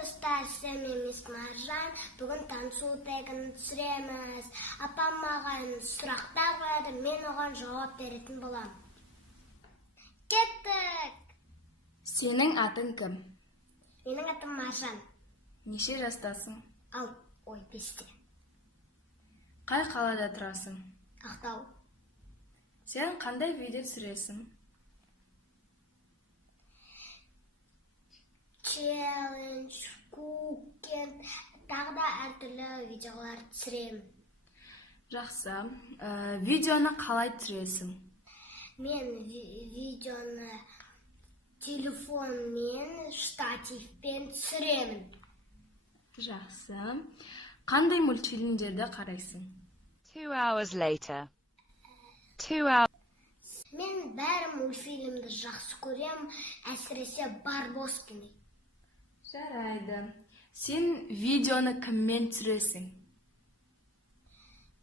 достар, сәлем емес Маржан. Бүгін танысу тегін түсіреміз. Апам маған сұрақтар қояды, мен оған жауап беретін болам. Кеттік! Сенің атың кім? Менің атым Маржан. Неше жастасың? 5-те. Қай қалада тұрасың? Ақтау. Сен қандай видео түсіресің? Челлендж, куккен, тағы да әртүрлі видеолар түсіремін. Жақсы. Видеоны қалай түсіресің? Мен видеоны телефонмен, штативпен түсіремін. Жақсы. Қандай мультфильмдерді қарайсың? 2 hours later. 2 hours. Мен бәрі мультфильмді жақсы көрем, әсіресе Барбоскины. Жарайды. Сен видеоны кіммен түсіресің?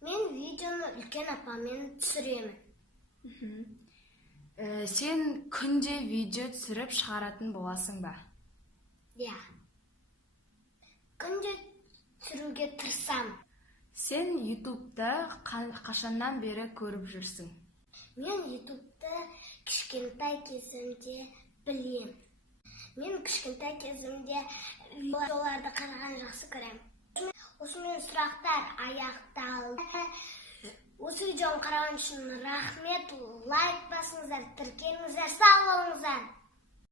Мен видеоны үлкен апамен түсіремін. Сен күнде видео түсіріп шығаратын боласың ба? Иә. Күнде түсіруге тырысамын. Сен ютубты қашаннан бері көріп жүрсің? Мен ютубты кішкентай кезімде білем. Мен кішкентай кезімде видеоларды қараған жақсы көремін. Осымен сұрақтар аяқталды. Осы видеоны қараған үшін рахмет, лайк басыңыздар, тіркеліңіздер, сау болыңыздар.